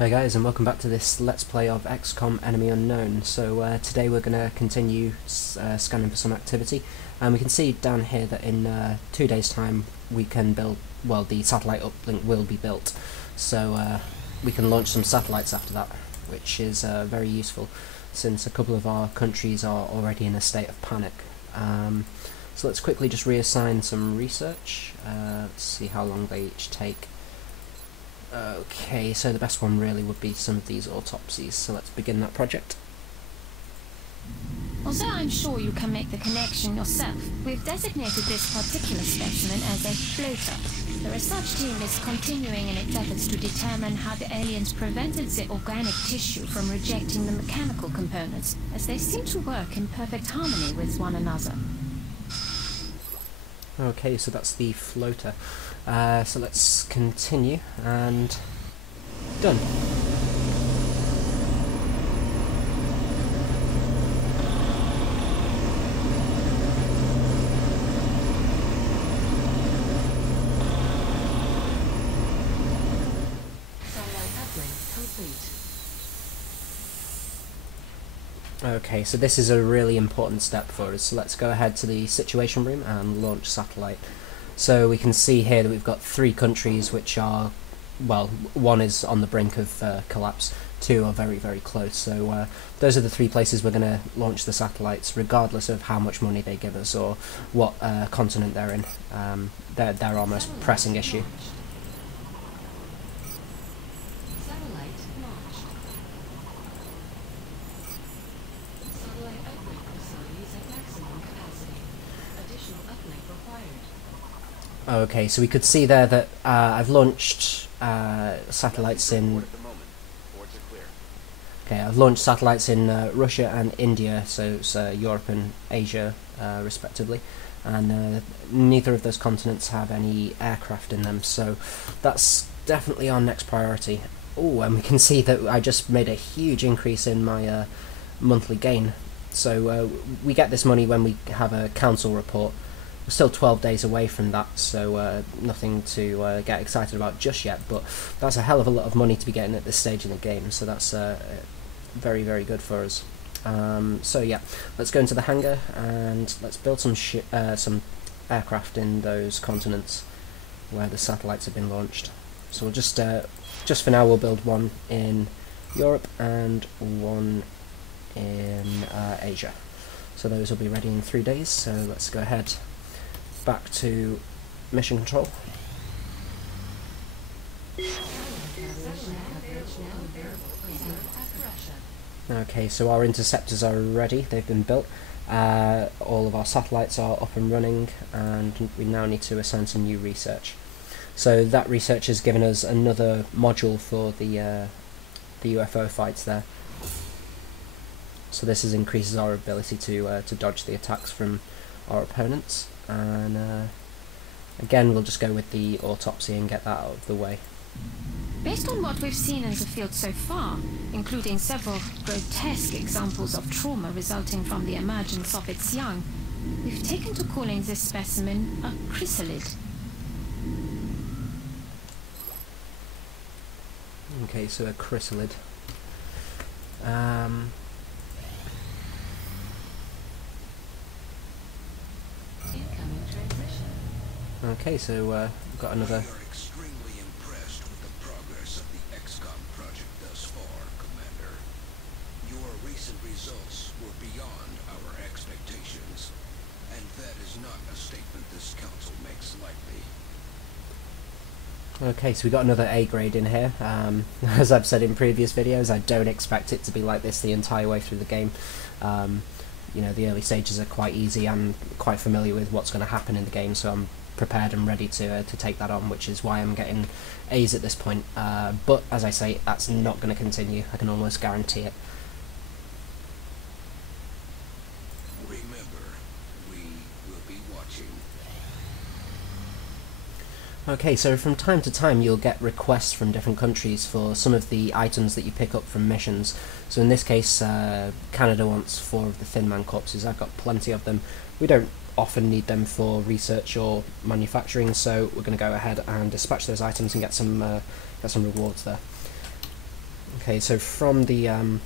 Hi guys, and welcome back to this Let's Play of XCOM Enemy Unknown. So today we're going to continue scanning for some activity, and we can see down here that in 2 days time we can build, well, the satellite uplink will be built, so we can launch some satellites after that, which is very useful since a couple of our countries are already in a state of panic. So let's quickly just reassign some research. Let's see how long they each take. Okay, so the best one really would be some of these autopsies, so let's begin that project. Although I'm sure you can make the connection yourself, we've designated this particular specimen as a floater. The research team is continuing in its efforts to determine how the aliens prevented the organic tissue from rejecting the mechanical components, as they seem to work in perfect harmony with one another. Okay, so that's the floater. So let's continue, and done. Okay, so this is a really important step for us, so let's go ahead to the situation room and launch satellite. So we can see here that we've got 3 countries which are, well, one is on the brink of collapse, 2 are very, very close. So those are the 3 places we're going to launch the satellites, regardless of how much money they give us or what continent they're in. They're our most pressing issue. Okay, so we could see there that I've launched satellites in. Okay, I've launched satellites in Russia and India, so it's Europe and Asia, respectively, and neither of those continents have any aircraft in them, so that's definitely our next priority. Oh, and we can see that I just made a huge increase in my monthly gain. So we get this money when we have a council report. We're still 12 days away from that, so nothing to get excited about just yet, but that's a hell of a lot of money to be getting at this stage in the game, so that's very, very good for us. So yeah, let's go into the hangar and let's build some aircraft in those continents where the satellites have been launched. So we'll just for now we'll build one in Europe and one in Asia. So those will be ready in 3 days, so let's go ahead. Back to mission control. Okay, so our interceptors are ready, they've been built. All of our satellites are up and running, and we now need to assign some new research. So that research has given us another module for the UFO fights there. So this increases our ability to dodge the attacks from our opponents. And again, we'll just go with the autopsy and get that out of the way. Based on what we've seen in the field so far, including several grotesque examples of trauma resulting from the emergence of its young, we've taken to calling this specimen a chrysalid. Okay, so a chrysalid. Okay, so we've got another. We are extremely impressed with the progress of the XCOM project thus far, Commander. Your recent results were beyond our expectations, and that is not a statement this council makes lightly. Okay, so we got another A grade in here. As I've said in previous videos, I don't expect it to be like this the entire way through the game. You know, the early stages are quite easy. I'm quite familiar with what's going to happen in the game, so I'm prepared and ready to take that on, which is why I'm getting A's at this point. But as I say, that's not going to continue. I can almost guarantee it. Remember, we will be watching. Okay, so from time to time you'll get requests from different countries for some of the items that you pick up from missions. So in this case, Canada wants 4 of the Thin Man corpses. I've got plenty of them. We don't often need them for research or manufacturing, so we're going to go ahead and dispatch those items and get some rewards there. Okay, so from the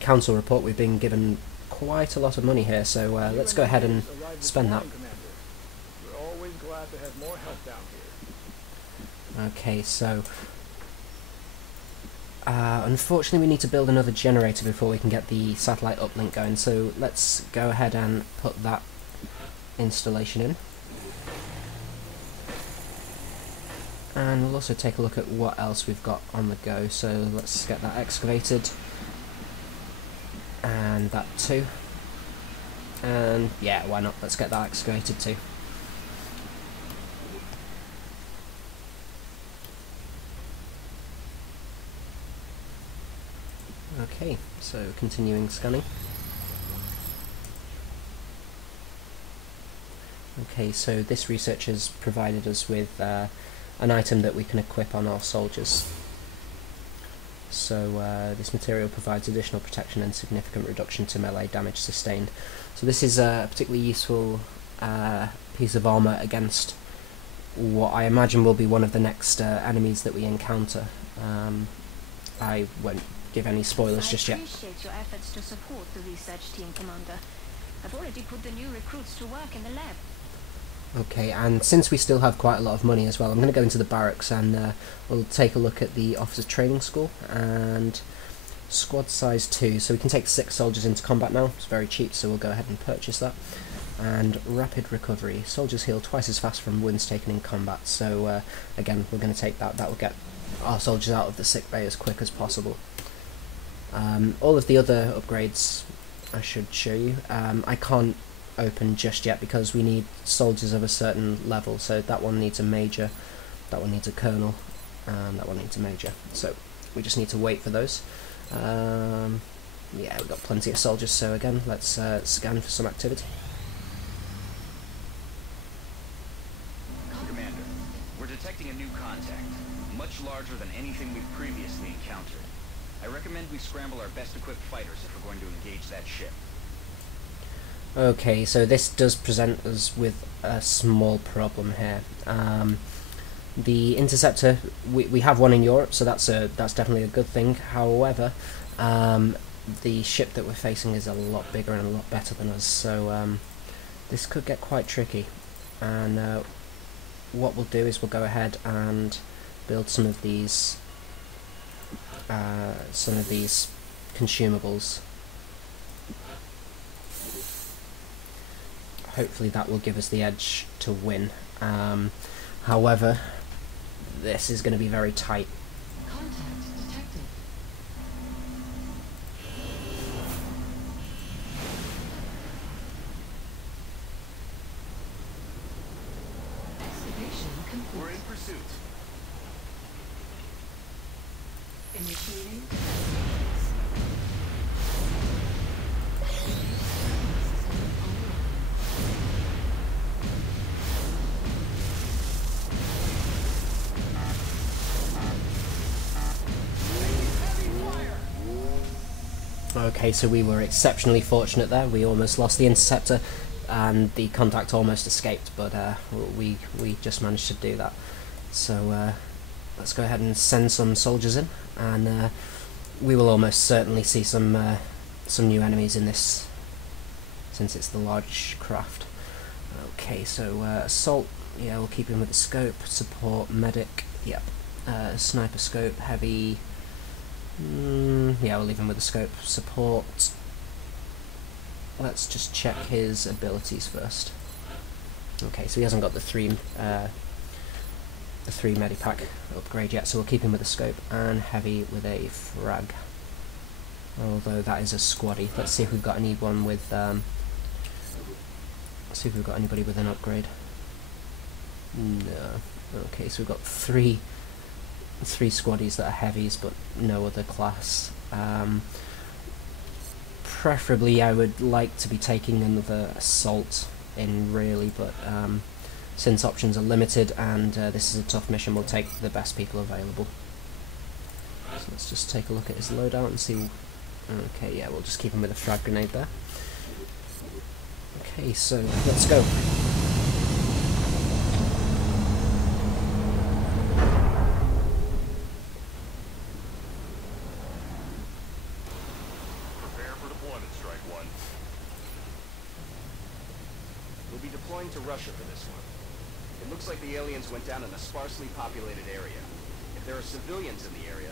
council report, we've been given quite a lot of money here, so let's go ahead and spend that. We're always glad to have more help down here. Okay, so unfortunately we need to build another generator before we can get the satellite uplink going, so let's go ahead and put that installation in. And we'll also take a look at what else we've got on the go, so let's get that excavated. And that too. And yeah, why not? Let's get that excavated too. Okay, so continuing scanning. Okay, so this research has provided us with an item that we can equip on our soldiers. So this material provides additional protection and significant reduction to melee damage sustained. So this is a particularly useful piece of armour against what I imagine will be one of the next enemies that we encounter. I won't give any spoilers just yet. I appreciate your efforts to support the research team, Commander. I've already put the new recruits to work in the lab. Okay, and since we still have quite a lot of money as well, I'm going to go into the barracks and we'll take a look at the officer training school and squad size 2. So we can take 6 soldiers into combat now. It's very cheap, so we'll go ahead and purchase that. And rapid recovery. Soldiers heal twice as fast from wounds taken in combat. So again, we're going to take that. That will get our soldiers out of the sick bay as quick as possible. All of the other upgrades I should show you. I can't open just yet because we need soldiers of a certain level, so that one needs a major, that one needs a colonel, and that one needs a major, so we just need to wait for those. Yeah, we've got plenty of soldiers, so again, let's scan for some activity. Commander, we're detecting a new contact, much larger than anything we've previously encountered. I recommend we scramble our best equipped fighters if we're going to engage that ship. Okay, so this does present us with a small problem here. The interceptor, we have one in Europe, so that's definitely a good thing. However, the ship that we're facing is a lot bigger and a lot better than us, so this could get quite tricky. And what we'll do is we'll go ahead and build some of these consumables. Hopefully that will give us the edge to win. However, this is going to be very tight. Contact detected. Excavation complete. We're in pursuit. Initiating. Okay, so we were exceptionally fortunate there. We almost lost the interceptor and the contact almost escaped, but we just managed to do that. So let's go ahead and send some soldiers in, and we will almost certainly see some new enemies in this, since it's the large craft. Okay, so assault, yeah, we'll keep him with the scope. Support, medic, yep. Sniper scope, heavy. Yeah, we'll leave him with the scope. Support. Let's just check his abilities first. Okay, so he hasn't got the three medipack upgrade yet, so we'll keep him with the scope, and heavy with a frag. Although that is a squaddy. Let's see if we've got anyone with. Let's see if we've got anybody with an upgrade. No. Okay, so we've got three squaddies that are heavies, but no other class. Preferably I would like to be taking another assault in, really, but since options are limited and this is a tough mission, we'll take the best people available. So let's just take a look at his loadout and see. Okay, yeah, we'll just keep him with a frag grenade there. Okay, so let's go. one. We'll be deploying to Russia for this one. It looks like the aliens went down in a sparsely populated area. If there are civilians in the area,